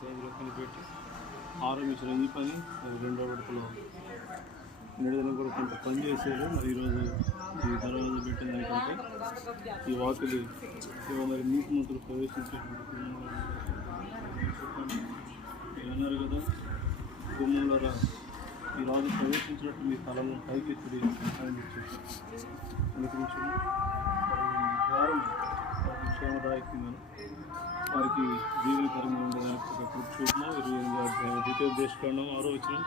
సైజులో కనిపెట్టి ఆరంభించిన ఈ పని అది రెండో విడతలో నిడుదల కూడా కొంత పని చేశారు. మరి ఈరోజు ఈ దర్వాజా పెట్టిన దానికంటే ఈ వాకిలి మరి నీతిమంతులు ప్రవేశించేటువంటి అన్నారు కదా, గుమ్మంలో ఈ రాజు ప్రవేశించినట్టు మీ తలను పైకి ఎత్తుడి ఆనందించారు. అనుకరించండి. వారం క్షేమదాయకంగా వారికి జీవనకరంగా ఉండేదానికి ఒక చూపున 28వ అధ్యాయం ద్వితీయోపదేశకాండం 6వ వచనం.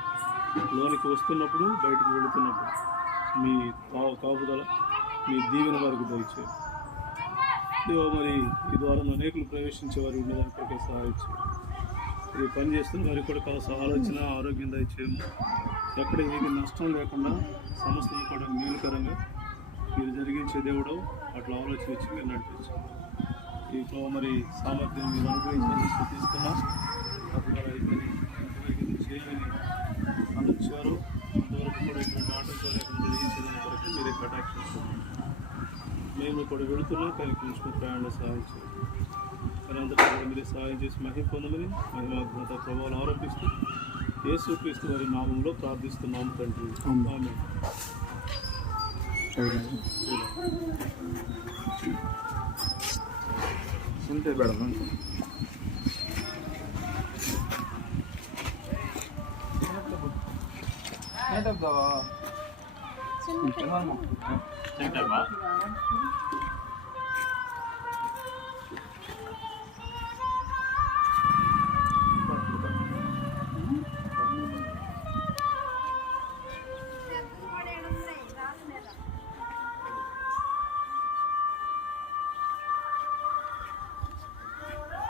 లోనికి వస్తున్నప్పుడు బయటికి వెళుతున్నప్పుడు మీ కాపుదల మీ దీవెన వారికి దయచేది. మరి ఈ ద్వారా అనేకులు ప్రవేశించే వారు ఉండేదానికి ఒక సహాయించారు. ఇది పని చేస్తుంది వారికి కూడా కావాల్సిన ఆలోచన ఆరోగ్యం దయచేయము. ఎక్కడ ఏమి నష్టం లేకుండా సమస్యలు కూడా మేలుకరంగా మీరు జరిగించే దేవుడు అట్లా ఆలోచన ఇచ్చి మీరు నడిపించారు. ఈ మరి సామర్థ్యం మీరు అనుభవించాలని స్థుతిస్తున్నాం. అప్పుడు అయిపోయి చేయని అందించారు. అంతవరకు కూడా ఇటువంటి ఆటంకాలు లేకుండా జరిగించేదాని కొరకు మీరే కటాక్షిస్తున్నారు. మేము కూడా వెళుతున్నాం కానీ కొంచెం ప్రయాణం సాధించారు. కానీ అంతటా కూడా మీరే సహాయం చేసి మహిమ పొందమని మహిమాగ్రత ప్రభావాలు ఆరోపిస్తూ యేసుక్రీస్తు వారి నామంలో ప్రార్థిస్తున్నాము తండ్రి. ఆమేన్. ఉంటే మేడం Senta,